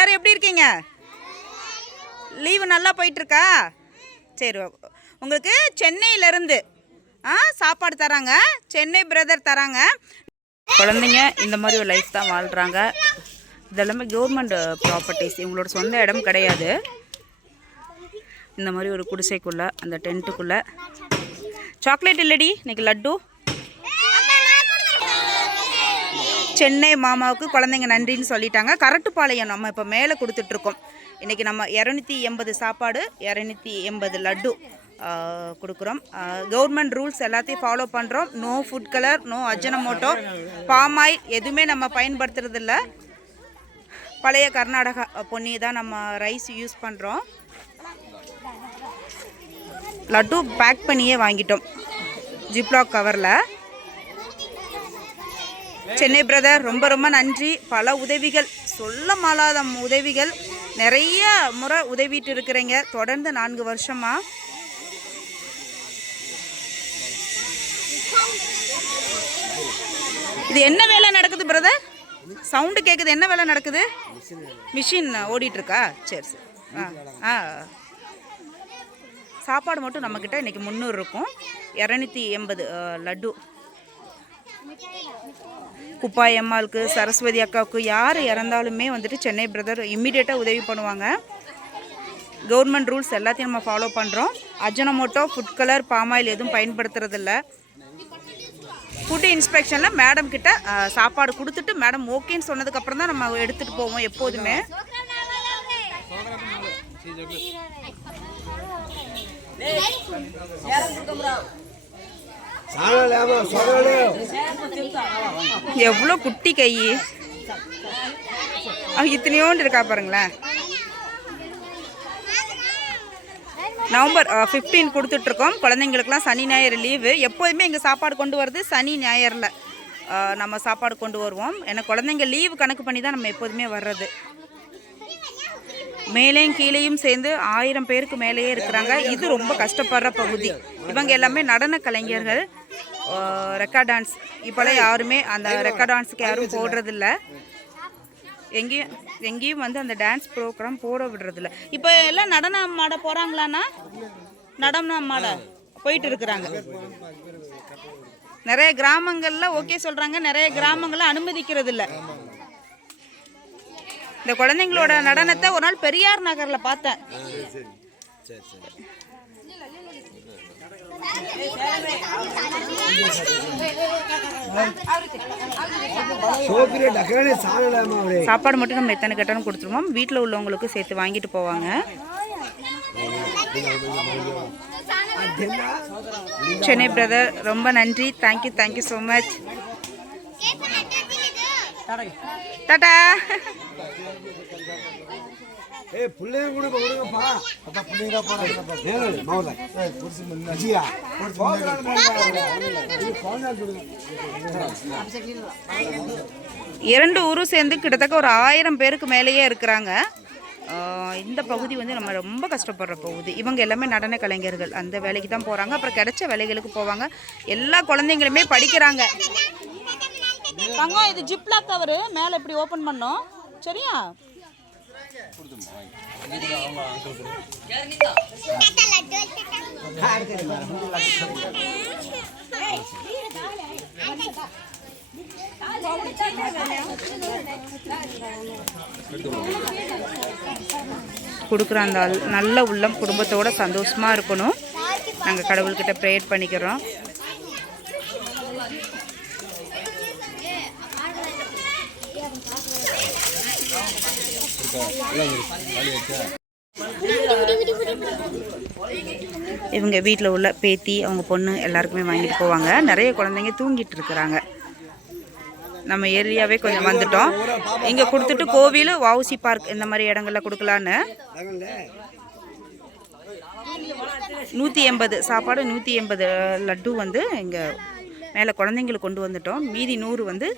எல்லோரும் எப்படி இருக்கீங்க? லீவு நல்லா போயிட்டுருக்கா? சரி, உங்களுக்கு சென்னையிலேருந்து சாப்பாடு தராங்க, சென்னை பிரதர் தராங்க. குழந்தைங்க இந்த மாதிரி ஒரு லைஃப் தான் வாழ்கிறாங்க. இதெல்லாமே கவர்மெண்ட் ப்ராப்பர்ட்டிஸ், இவங்களோட சொந்த இடம் கிடையாது. இந்த மாதிரி ஒரு குடிசைக்குள்ளே, அந்த டென்ட்டுக்குள்ளே. சாக்லேட் இல்லடி, இன்னைக்கு லட்டு. சென்னை மாமாவுக்கு குழந்தைங்க நன்றின்னு சொல்லிட்டாங்க. கரட்டுப்பாளையம் நம்ம இப்போ மேலே கொடுத்துட்ருக்கோம். இன்றைக்கி நம்ம 280 சாப்பாடு, 280 லட்டு கொடுக்குறோம். கவர்மெண்ட் ரூல்ஸ் எல்லாத்தையும் ஃபாலோ பண்ணுறோம். No food colour, no Ajinomoto, palm oil எதுவுமே நம்ம பயன்படுத்துறதில்ல. பழைய கர்நாடகா பொன்னி தான் நம்ம ரைஸ் யூஸ் பண்ணுறோம். லட்டு பேக் பண்ணியே வாங்கிட்டோம் ஜிப்லாக் கவரில். சென்னை பிரதர் ரொம்ப ரொம்ப நன்றி. பல உதவிகள், சொல்ல மாளாத உதவிகள், நிறைய முறை உதவிட்டு இருக்கிறீங்க தொடர்ந்து 4 வருஷமாக. இது என்ன வேலை நடக்குது பிரதர்? சவுண்டு கேட்குது. என்ன வேலை நடக்குது? மிஷின் ஓடிட்டுருக்கா? சரி சரி. சாப்பாடு மட்டும் நம்மக்கிட்ட இன்றைக்கி 300 இருக்கும். 280 லட்டு. குப்பாய் அம்மாளுக்கு, சரஸ்வதி அக்காவுக்கு, யார் இறந்தாலுமே வந்துட்டு சென்னை பிரதர் இம்மிடியேட்டாக உதவி பண்ணுவாங்க. கவர்மெண்ட் ரூல்ஸ் எல்லாத்தையும் நம்ம ஃபாலோ பண்ணுறோம். அஜினமோட்டோ, ஃபுட் கலர், பாமாயில் எதுவும் பயன்படுத்துறதில்ல. ஃபுட் இன்ஸ்பெக்ஷனில் மேடம் கிட்ட சாப்பாடு கொடுத்துட்டு மேடம் ஓகேன்னு சொன்னதுக்கப்புறம் தான் நம்ம எடுத்துகிட்டு போவோம் எப்போதுமே. எவ்வளோ குட்டி கை, இத்தனையோண்டு இருக்கா பாருங்களேன். நவம்பர் 15 கொடுத்துட்ருக்கோம். குழந்தைங்களுக்குலாம் சனி ஞாயிறு லீவு. எப்போதுமே இங்கே சாப்பாடு கொண்டு வரது சனி ஞாயிறில் நம்ம சாப்பாடு கொண்டு வருவோம். ஏன்னா குழந்தைங்க லீவு கணக்கு பண்ணி தான் நம்ம எப்போதுமே வர்றது. மேலேயும் கீழேயும் சேர்ந்து 1000 பேருக்கு மேலேயே இருக்கிறாங்க. இது ரொம்ப கஷ்டப்படுற பகுதி. இவங்க எல்லாமே நடன கலைஞர்கள். ரெக்கார்ட் டான்ஸ் இப்போலாம் யாருமே அந்த ரெக்கார்ட் டான்ஸுக்கு யாரும் போடுறதில்ல. எங்கேயும் வந்து அந்த டான்ஸ் ப்ரோக்ராம் போட விடுறதில்ல. இப்போ எல்லாம் நடனம் ஆட போகிறாங்களான்னா நடனம் ஆட போயிட்டு இருக்கிறாங்க. நிறைய கிராமங்களில் ஓகே சொல்கிறாங்க, நிறைய கிராமங்களில் அனுமதிக்கிறது இல்லை. இந்த குழந்தைங்களோட நடனத்தை ஒரு நாள் பெரியார் நகரில் பார்த்தேன். சாப்பாடு மட்டும் நம்ம எத்தனை கேட்டாலும் கொடுத்துருவோம். வீட்டில் உள்ளவங்களுக்கு சேர்த்து வாங்கிட்டு போவாங்க. சென்னை பிரதர் ரொம்ப நன்றி. Thank you, thank you so much. Tata. இரண்டு ஊரும் சேர்ந்து கிட்டத்தட்ட ஒரு 1000 பேருக்கு மேலேயே இருக்கிறாங்க. இந்த பகுதி வந்து நம்ம ரொம்ப கஷ்டப்படுற பகுதி. இவங்க எல்லாமே நடன கலைஞர்கள். அந்த வேலைக்கு தான் போகிறாங்க. அப்புறம் கிடைச்ச வேலைகளுக்கு போவாங்க. எல்லா குழந்தைங்களுமே படிக்கிறாங்க. தங்கம், இது ஜிப்லாக் கவரு மேலே இப்படி ஓப்பன் பண்ணோம். சரியா? கொடுக்குற அந்த நல்ல உள்ளம் குடும்பத்தோட சந்தோஷமாக இருக்கணும். நாங்கள் கடவுள்கிட்ட ப்ரேயர் பண்ணிக்கிறோம். இவங்க வீட்டில் உள்ள பேத்தி, அவங்க பொண்ணு எல்லாருக்குமே வாங்கிட்டு போவாங்க. நிறைய குழந்தைங்க தூங்கிட்டு இருக்கிறாங்க. நம்ம ஏரியாவே கொஞ்சம் வந்துட்டோம். இங்கே கொடுத்துட்டு கோவில், வவுசி பார்க் இந்த மாதிரி இடங்கள்ல கொடுக்கலான்னு 180 சாப்பாடு, 180 லட்டு வந்து இங்கே மேலே குழந்தைங்களுக்கு கொண்டு வந்துட்டோம். மீதி 100 வந்து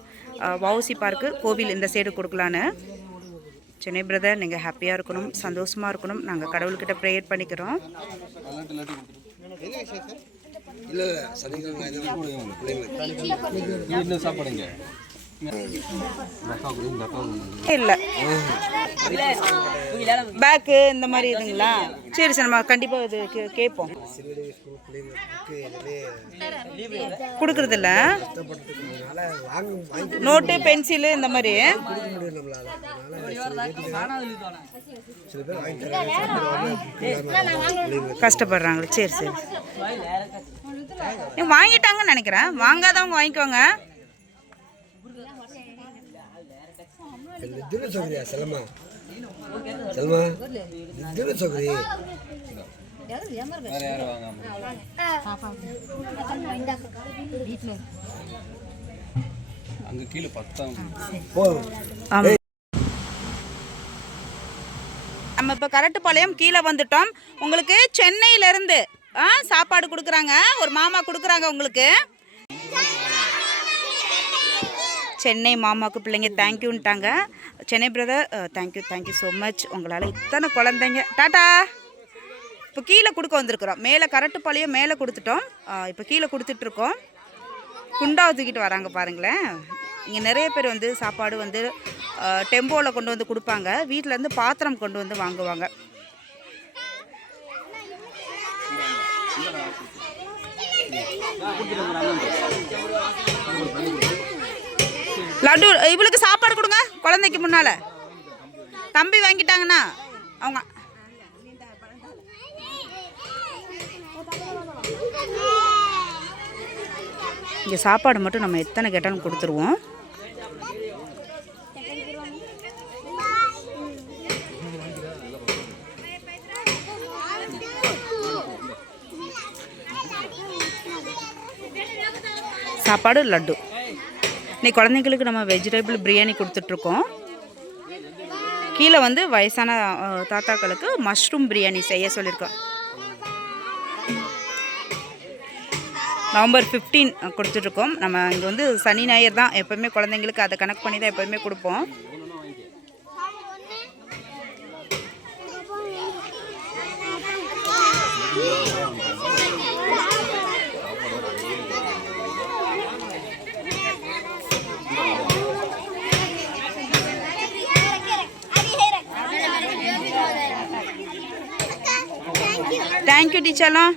வவுசி பார்க்கு, கோவில் இந்த சைடு கொடுக்கலான்னு. சென்னை பிரதர் நீங்கள் ஹாப்பியாக இருக்கணும், சந்தோஷமாக இருக்கணும். நாங்கள் கடவுள்கிட்ட ப்ரேயர் பண்ணிக்கிறோம். இல்லை பேக்கு இந்த மாதிரி இதுங்களா? சரி சார், நம்ம கண்டிப்பாக இது கேட்போம். கொடுக்குறதில்ல நோட்டு பென்சிலு இந்த மாதிரி கஷ்டப்படுறாங்களே. சரி சரி, நீங்கள் வாங்கிட்டாங்கன்னு நினைக்கிறேன். வாங்காதவங்க வாங்கிக்கோங்க. நம்ம இப்போ கரட்டுப்பாளையம் கீழே வந்துட்டோம். உங்களுக்கு சென்னையிலேருந்து சாப்பாடு கொடுக்குறாங்க, ஒரு மாமா கொடுக்குறாங்க உங்களுக்கு. சென்னை மாமாவுக்கு பிள்ளைங்க தேங்க்யூன்ட்டாங்க. Chennai brother thank you so much. உங்களால் இத்தனை குழந்தைங்க. டாட்டா. இப்போ கீழே கொடுக்க வந்திருக்கிறோம். மேலே கரட்டுப்பாளையம் மேலே கொடுத்துட்டோம். இப்போ கீழே கொடுத்துட்ருக்கோம். குண்டாவை தூக்கிட்டு வராங்க பாருங்களேன். இங்கே நிறைய பேர் வந்து சாப்பாடு வந்து டெம்போவில் கொண்டு வந்து கொடுப்பாங்க. வீட்டிலேருந்து பாத்திரம் கொண்டு வந்து வாங்குவாங்க. லட்டு இவளுக்கு சாப்பாடு கொடுங்க குழந்தைக்கு முன்னால். தம்பி வாங்கிட்டாங்கன்னா அவங்க இங்கே சாப்பாடு மட்டும் நம்ம எத்தனை கேட்டாலும் கொடுத்துருவோம். சாப்பாடு லட்டு. இன்னைக்கு குழந்தைங்களுக்கு நம்ம வெஜிடபிள் பிரியாணி கொடுத்துட்ருக்கோம். கீழே வந்து வயசான தாத்தாக்களுக்கு மஷ்ரூம் பிரியாணி செய்ய சொல்லியிருக்கோம். நவம்பர் 15 கொடுத்துட்ருக்கோம். நம்ம இங்கே வந்து சனி ஞாயிறு தான் எப்போவுமே குழந்தைங்களுக்கு அதை கணக்கு பண்ணி தான் எப்போவுமே கொடுப்போம். தேங்க்யூ டீச்சர்லாம்.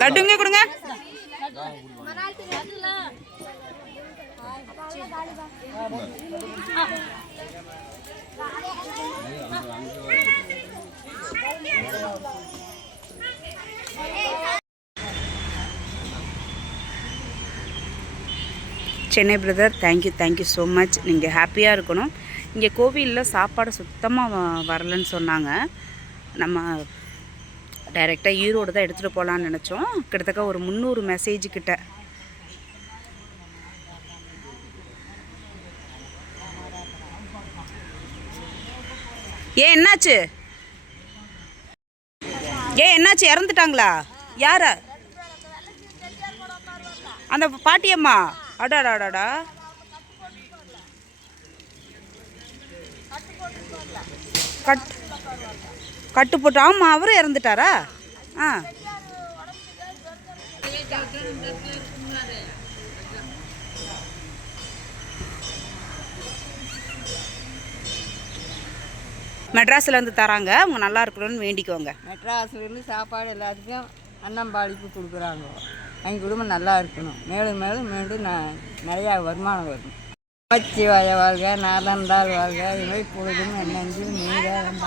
லட்டுங்க கொடுங்க. Chennai brother thank you so much. நீங்கள் ஹாப்பியாக இருக்கணும். இங்கே கோவிலில் சாப்பாடு சுத்தமாக வரலன்னு சொன்னாங்க. நம்ம டைரெக்டாக ஈரோடு தான் எடுத்துகிட்டு போகலான்னு நினச்சோம். கிட்டத்தட்ட ஒரு 300 மெசேஜ் கிட்ட. என்னாச்சு? என்னாச்சு? இறந்துட்டாங்களா? யார? அந்த பாட்டியம்மா? அடாடாடாடா. கட்டு போட்டு. ஆமாம், அவரும் இறந்துட்டாரா? மெட்ராஸ்லேருந்து தராங்க. அவங்க நல்லா இருக்கணும்னு வேண்டிக்கோங்க. மெட்ராஸ்லேருந்து சாப்பாடு எல்லாத்துக்கும் அன்னம்பாளிப்பு கொடுக்குறாங்க. எங்கள் குடும்பம் நல்லா இருக்கணும். மேலும் மீண்டும் நிறையா வருமானம் வரும். நமச்சிவாய வாழ்க, நாதந்தாள் வாழ்க, இவை பொழுதும் என்னெஞ்சும் நீதான்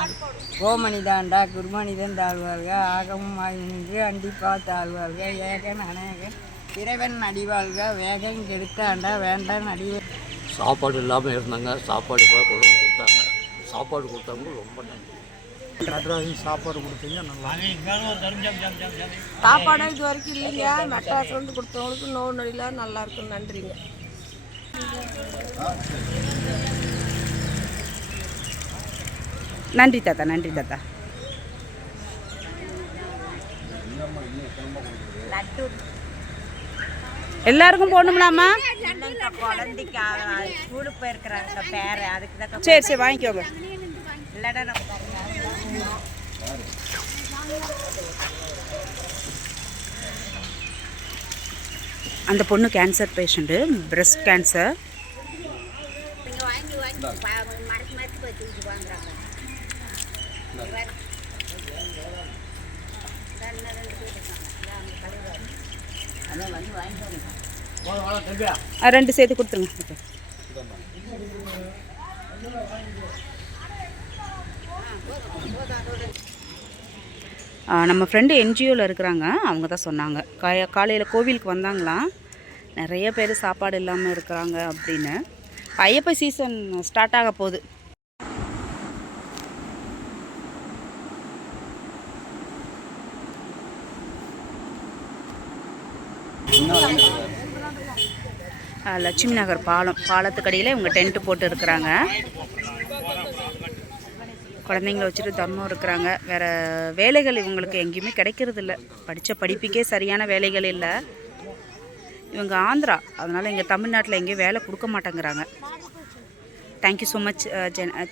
கோமணிதாண்டா குருமணிதன் தாழ்வாழ்க, ஆகமும் ஆகி நின்று அண்டிப்பா தாழ்வாழ்க, ஏகன் அநேகன் இறைவன் அடிவாழ்க வேகம் கெடுத்தாண்டா வேண்டாம் அடிவே. சாப்பாடு இல்லாமல் இருந்தாங்க, சாப்பாடு போய் கொண்டு வந்து கொடுத்தாங்க. சாப்பாடு கொடுத்தவங்க ரொம்ப நன்றி. நடராஜன் சாப்பாடு கொடுத்தீங்க நல்லா. சாப்பாடு இது வரைக்கும் இல்லைங்க. மெட்ராஸ் வந்து கொடுத்தவங்களுக்கு நோய் நொடியில் நல்லா இருக்கும். நன்றிங்க. நன்றி தாத்தா, நன்றி தாத்தா. எல்லாருக்கும் போடணும்லாமா? குழந்தைக்கு ஸ்கூலுக்கு போயிருக்கிறாங்க பேர், அதுக்கு தான். சரி சரி வாங்கிக்கோங்க. இல்லைன்னா அந்த பொண்ணு கேன்சர் பேஷண்ட்டு, பிரஸ்ட் கேன்சர். ரெண்டு சேர்த்து கொடுத்துருங்க. நம்ம ஃப்ரெண்டு என்ஜிஓவில் இருக்கிறாங்க, அவங்க தான் சொன்னாங்க. காலையில் கோவிலுக்கு வந்தாங்களாம், நிறைய பேர் சாப்பாடு இல்லாமல் இருக்கிறாங்க அப்படின்னு. ஐயப்ப சீசன் ஸ்டார்ட் ஆக போகுது. லட்சுமி நகர் பாலத்துக்கடியில் இவங்க டென்ட்டு போட்டு இருக்கிறாங்க. குழந்தைங்கள வச்சுட்டு தர்மம் இருக்கிறாங்க. வேறு வேலைகள் இவங்களுக்கு எங்கேயுமே கிடைக்கிறது இல்லை. படித்த படிப்புக்கே சரியான வேலைகள் இல்லை. இவங்க ஆந்திரா, அதனால் இங்கே தமிழ்நாட்டில் எங்கேயும் வேலை கொடுக்க மாட்டேங்கிறாங்க. Thank you so much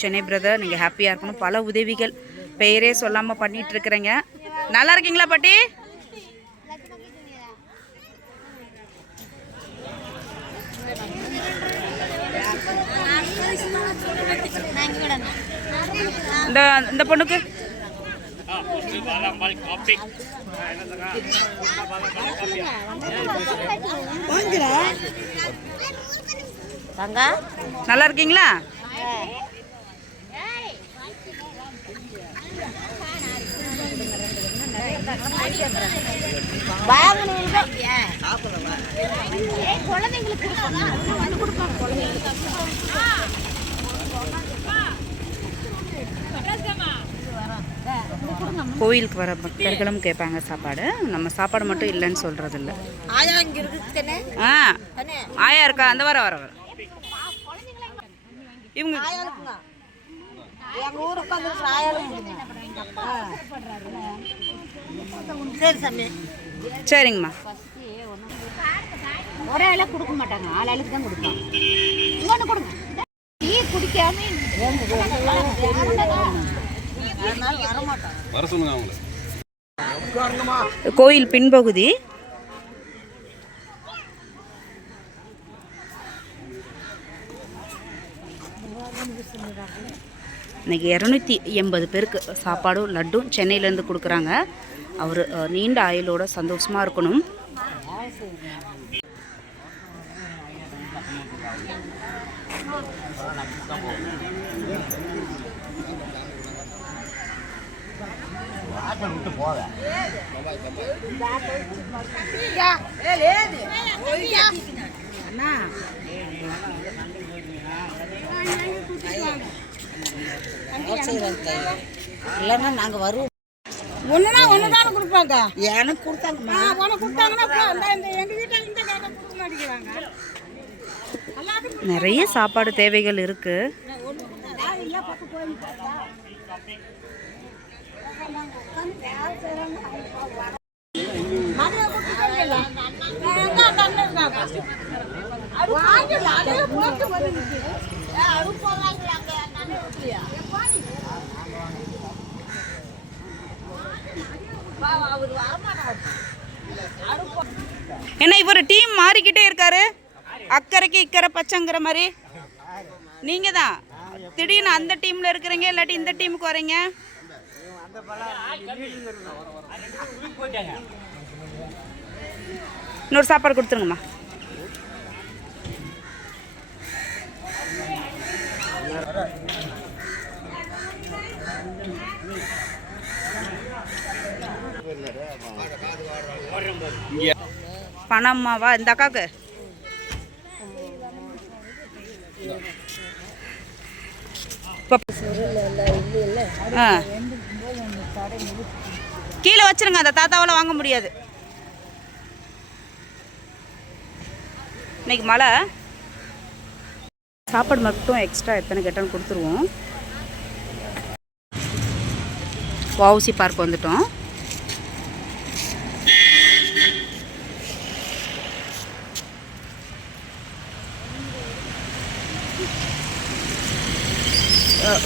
Chennai brother, நீங்கள் ஹாப்பியாக இருக்கணும். பல உதவிகள் பெயரே சொல்லாமல் பண்ணிகிட்ருக்குறேங்க. நல்லா இருக்கீங்களா பாட்டி? இந்த பொண்ணுக்கு நல்லா இருக்கீங்களா? கோயிலுக்கு வர பக்தர்களும் கேட்பாங்க சாப்பாடு. நம்ம சாப்பாடு மட்டும் இல்லைன்னு சொல்கிறது இல்லை. ஆயா இருக்கா? அந்த வர இவங்க சரிங்கம்மா. ஒரே ஆளா கொடுக்க மாட்டாங்க, ஆளுக்கு தான் கொடுப்பாங்க. இன்னொன்று கொடுங்க, டீ குடிக்காம வர சொல்லுங்க அவங்கள. கோயில் பின்பகுதி. இன்னைக்கு 280 பேருக்கு சாப்பாடும் லட்டும் சென்னையிலேருந்து கொடுக்குறாங்க. அவர் நீண்ட ஆயுளோட சந்தோஷமாக இருக்கணும். இல்லைன்னா நாங்கள் வருவோம். ஒன்றுனா ஒன்று தானே கொடுப்பாங்க. எனக்கு கொடுத்தாங்கம்மா. உனக்கு கொடுத்தாங்கன்னா எங்கள் வீட்டில் இந்த காலம் கொடுக்க மாட்டேங்கிறாங்க. நிறைய சாப்பாடு தேவைகள் இருக்குது. என்ன இவர் டீம் மாறிக்கிட்டே இருக்காரு? அக்கறைக்கு இக்கரை பச்சைங்கிற மாதிரி. நீங்கள் தான் திடீர்னு அந்த டீமில் இருக்கிறீங்க, இல்லாட்டி இந்த டீமுக்கு வரீங்க. இன்னொரு சாப்பாடு கொடுத்துருங்கம்மா. பணம்மாவா இந்த அக்காவுக்கு? ஆ கீழே வச்சிருங்க, அந்த தாத்தாவால் வாங்க முடியாது. இன்னைக்கு மழை. சாப்பாடு மட்டும் எக்ஸ்ட்ரா எத்தனை கேட்டாலும் கொடுத்துருவோம். வஉசி பார்க் வந்துட்டோம்.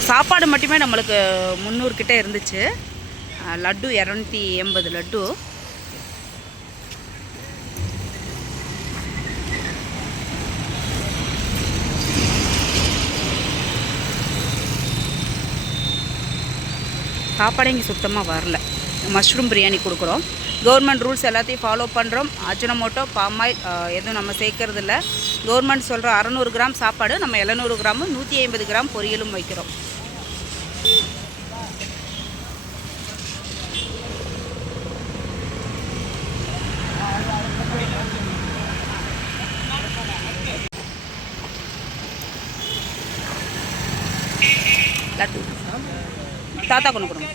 சாப்பாடு மட்டுமே நம்மளுக்கு 300 கிட்ட இருந்துச்சு. லட்டு 280 லட்டு. சாப்பாடு இங்கே சுத்தமாக வரல. மஷ்ரூம் பிரியாணி கொடுக்குறோம். கவர்மெண்ட் ரூல்ஸ் எல்லாத்தையும் ஃபாலோ பண்ணுறோம். அஜினமோட்டோ பாமாயில் எதுவும் நம்ம சேர்க்கறது இல்லை. கவர்மெண்ட் சொல்கிற 600 கிராம் சாப்பாடு நம்ம 700 கிராமும் 150 கிராம் பொரியலும் வைக்கிறோம். லட்டு தாத்தா கொண்டு கொடுங்க.